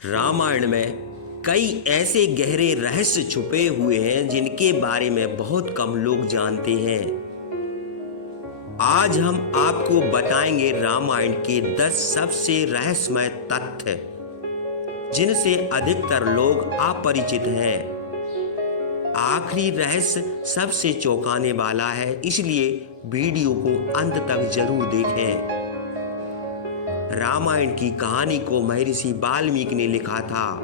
रामायण में कई ऐसे गहरे रहस्य छुपे हुए हैं जिनके बारे में बहुत कम लोग जानते हैं। आज हम आपको बताएंगे रामायण के 10 सबसे रहस्यमय तथ्य जिनसे अधिकतर लोग अपरिचित हैं। आखिरी रहस्य सबसे चौंकाने वाला है, इसलिए वीडियो को अंत तक जरूर देखें। रामायण की कहानी को महर्षि वाल्मीकि ने लिखा था,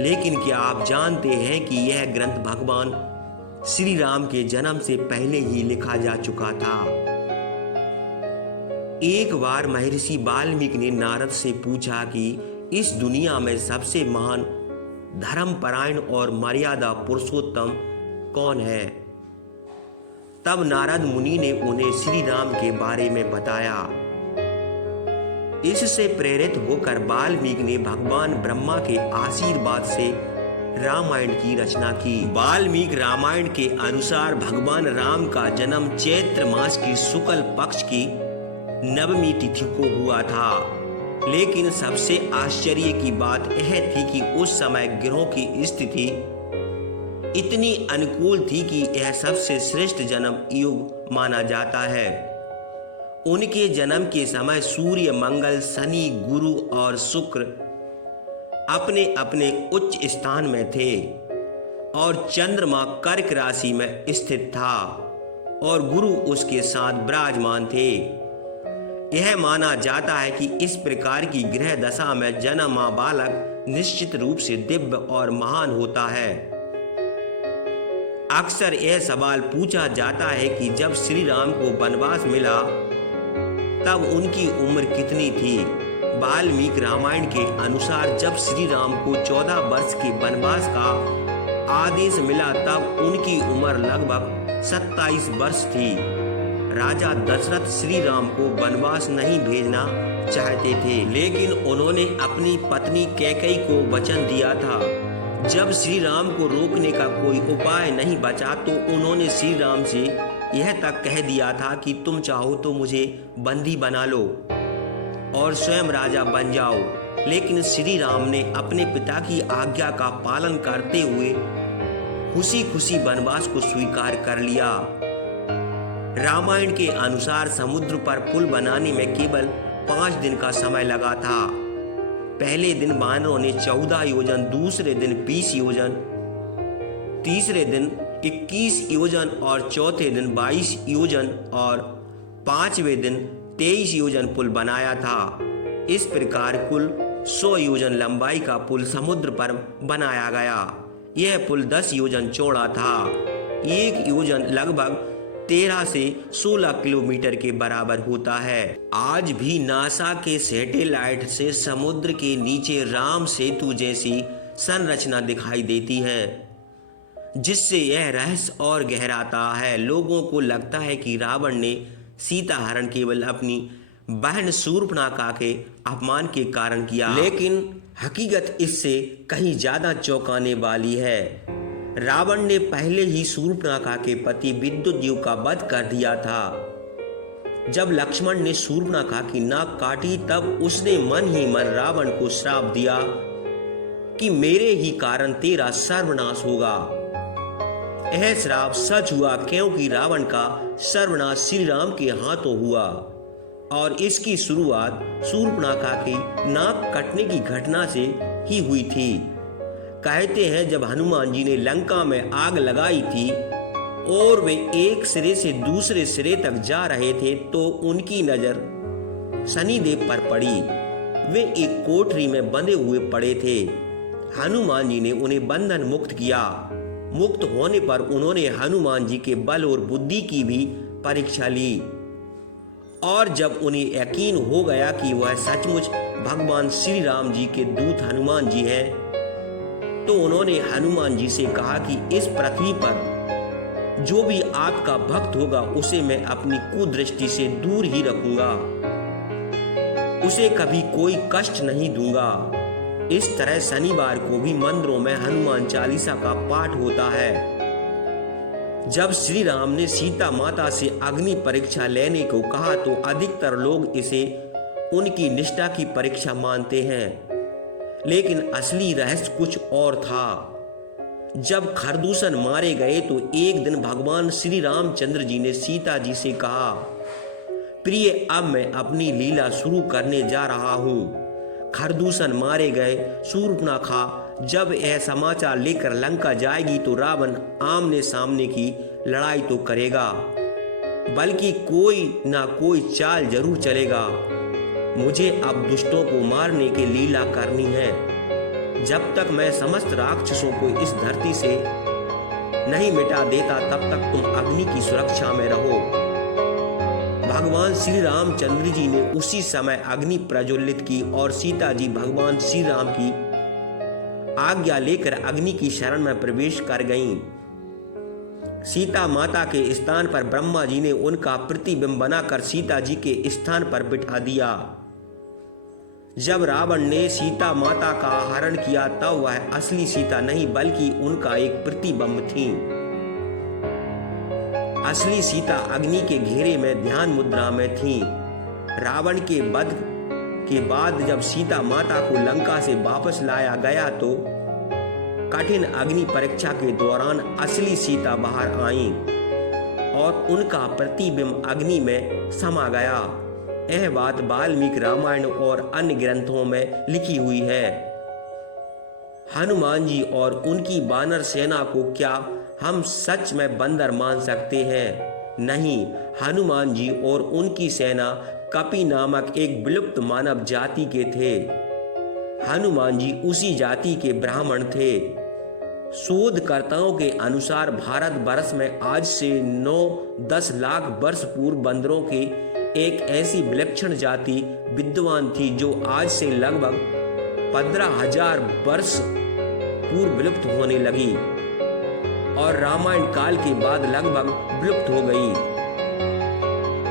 लेकिन क्या आप जानते हैं कि यह ग्रंथ भगवान श्री राम के जन्म से पहले ही लिखा जा चुका था। एक बार महर्षि वाल्मीकि ने नारद से पूछा कि इस दुनिया में सबसे महान, धर्मपरायण और मर्यादा पुरुषोत्तम कौन है। तब नारद मुनि ने उन्हें श्री राम के बारे में बताया। इससे प्रेरित होकर वाल्मीकि ने भगवान ब्रह्मा के आशीर्वाद से रामायण की रचना की। वाल्मीकि रामायण के अनुसार भगवान राम का जन्म चैत्र मास की शुक्ल पक्ष की नवमी तिथि को हुआ था। लेकिन सबसे आश्चर्य की बात यह थी कि उस समय ग्रहों की स्थिति इतनी अनुकूल थी कि यह सबसे श्रेष्ठ जन्म युग माना जाता है। उनके जन्म के समय सूर्य, मंगल, शनि, गुरु और शुक्र अपने अपने उच्च स्थान में थे और चंद्रमा कर्क राशि में स्थित था और गुरु उसके साथ विराजमान थे। यह माना जाता है कि इस प्रकार की ग्रह दशा में जन्मा बालक निश्चित रूप से दिव्य और महान होता है। अक्सर यह सवाल पूछा जाता है कि जब श्री राम को वनवास मिला तब उनकी उम्र कितनी थी। वाल्मीकि रामायण के अनुसार जब श्री राम को 14 वर्ष के वनवास का आदेश मिला तब उनकी उम्र लगभग 27 वर्ष थी। राजा दशरथ श्री राम को वनवास नहीं भेजना चाहते थे, लेकिन उन्होंने अपनी पत्नी कैकेयी को वचन दिया था। जब श्री राम को रोकने का कोई उपाय नहीं बचा तो उन्होंने श्री राम से यह तक कह दिया था कि तुम चाहो तो मुझे बंदी बना लो और स्वयं राजा बन जाओ। लेकिन श्री राम ने अपने पिता की आज्ञा का पालन करते हुए खुशी खुशी वनवास को स्वीकार कर लिया। रामायण के अनुसार समुद्र पर पुल बनाने में केवल 5 दिन का समय लगा था। पहले दिन वानरों ने 14 योजन, दूसरे दिन 20 योजन, तीसरे दिन 21 योजन और चौथे दिन 22 योजन और 5वें दिन 23 योजन पुल बनाया था। इस प्रकार कुल 100 योजन लंबाई का पुल समुद्र पर बनाया गया। यह पुल 10 योजन चौड़ा था। एक योजन लगभग 13 से 16 किलोमीटर के बराबर होता है। आज भी नासा के सैटेलाइट से समुद्र के नीचे राम सेतु जैसी संरचना दिखाई देती है, जिससे यह रहस्य और गहराता है। लोगों को लगता है कि रावण ने सीता हरण केवल अपनी बहन शूर्पणखा के अपमान के कारण किया, लेकिन हकीकत इससे कहीं ज्यादा चौंकाने वाली है। रावण ने पहले ही शूर्पणखा के पति विद्युद्युम्न का वध कर दिया था। जब लक्ष्मण ने शूर्पणखा की नाक काटी तब उसने मन ही मन रावण को श्राप दिया कि मेरे ही कारण तेरा सर्वनाश होगा। यह श्राप सच हुआ क्योंकि रावण का सर्वनाश श्री राम के हाथों हुआ और इसकी शुरुआत शूर्पणखा की नाक कटने की घटना से ही हुई थी। कहते हैं जब हनुमान जी ने लंका में आग लगाई थी और वे एक सिरे से दूसरे सिरे तक जा रहे थे तो उनकी नजर शनिदेव पर पड़ी। वे एक कोठरी में बंधे हुए पड़े थे। हनुमान जी ने उन्हें बंधन मुक्त किया। मुक्त होने पर उन्होंने हनुमान जी के बल और बुद्धि की भी परीक्षा ली और जब उन्हें यकीन हो गया कि वह सचमुच भगवान श्री राम जी के दूत हनुमान जी हैं, तो उन्होंने हनुमान जी से कहा कि इस पृथ्वी पर जो भी आपका भक्त होगा उसे मैं अपनी कुदृष्टि से दूर ही रखूंगा, उसे कभी कोई कष्ट नहीं दूंगा। इस तरह शनिवार को भी मंदिरों में हनुमान चालीसा का पाठ होता है। जब श्री राम ने सीता माता से अग्नि परीक्षा लेने को कहा तो अधिकतर लोग इसे उनकी निष्ठा की परीक्षा मानते हैं। लेकिन असली रहस्य कुछ और था। जब खरदूषण मारे गए तो एक दिन भगवान श्री रामचंद्र जी ने सीता जी से कहा, प्रिय, अब मैं अपनी लीला शुरू करने जा रहा हूँ। खरदूषण मारे गए। शूर्पणखा जब यह समाचार लेकर लंका जाएगी तो रावण आमने सामने की लड़ाई तो करेगा, बल्कि कोई ना कोई चाल जरूर चलेगा। मुझे अब दुष्टों को मारने की लीला करनी है। जब तक मैं समस्त राक्षसों को इस धरती से नहीं मिटा देता तब तक तुम अग्नि की सुरक्षा में रहो। भगवान श्री रामचंद्र जी ने उसी समय अग्नि प्रज्वलित की और सीता जी भगवान श्री राम की आज्ञा लेकर अग्नि की शरण में प्रवेश कर गईं। सीता माता के स्थान पर ब्रह्मा जी ने उनका प्रतिबिंब बनाकर सीता जी के स्थान पर बिठा दिया। जब रावण ने सीता माता का हरण किया तब वह असली सीता नहीं बल्कि उनका एक प्रतिबिंब थी। असली सीता अग्नि के घेरे में ध्यान मुद्रा में थी। रावण के वध के बाद जब सीता माता को लंका से वापस लाया गया तो कठिन अग्नि परीक्षा के दौरान असली सीता बाहर आईं और उनका प्रतिबिंब अग्नि में समा गया। यह बात वाल्मीकि रामायण और अन्य ग्रंथों में लिखी हुई है। हनुमान जी और उनकी वानर सेना को क्या हम सच में बंदर मान सकते हैं? नहीं, हनुमान जी और उनकी सेना कपि नामक एक विलुप्त मानव जाति के थे। हनुमान जी उसी जाति के ब्राह्मण थे। शोधकर्ताओं के अनुसार भारत वर्ष में आज से 9-10 लाख वर्ष पूर्व बंदरों के एक ऐसी विलक्षण जाति विद्यमान थी जो आज से लगभग 15,000 वर्ष पूर्व विलुप्त होने लगी और रामायण काल के बाद लगभग विलुप्त हो गई।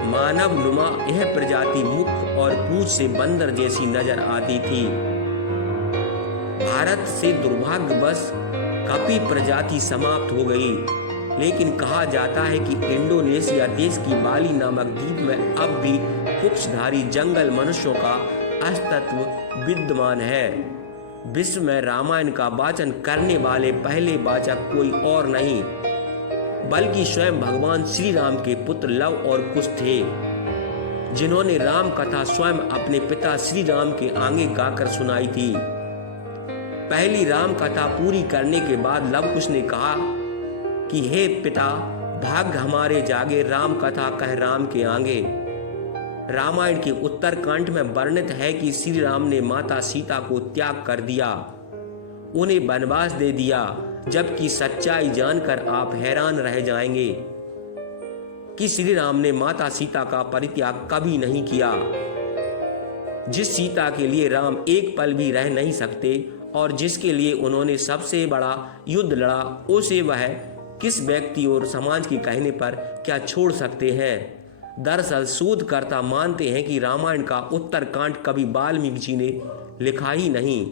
मानव नुमा यह प्रजाति मुख और पूंछ से बंदर जैसी नजर आती थी। भारत से दुर्भाग्यवश कपि प्रजाति समाप्त हो गई, लेकिन कहा जाता है कि इंडोनेशिया देश की बाली नामक द्वीप में अब भी कुक्षधारी जंगल मनुष्यों का अस्तित्व विद्यमान है। विश्व में रामायण का वाचन करने वाले पहले वाचक कोई और नहीं बल्कि स्वयं भगवान श्री राम के पुत्र लव और कुश थे, जिन्होंने राम कथा स्वयं अपने पिता श्री राम के आगे गाकर सुनाई थी। पहली राम कथा पूरी करने के बाद लव कुश ने कहा कि हे पिता, भाग्य हमारे जागे, राम कथा कह राम के आगे। रामायण के उत्तरकांड में वर्णित है कि श्री राम ने माता सीता को त्याग कर दिया, उन्हें वनवास दे दिया, जबकि सच्चाई जानकर आप हैरान रह जाएंगे कि श्री राम ने माता सीता का परित्याग कभी नहीं किया। जिस सीता के लिए राम एक पल भी रह नहीं सकते और जिसके लिए उन्होंने सबसे बड़ा युद्ध लड़ा, उसे वह किस व्यक्ति और समाज के कहने पर क्या छोड़ सकते हैं? दरअसल शोधकर्ता मानते हैं कि रामायण का उत्तरकांड कभी वाल्मीकि जी ने लिखा ही नहीं।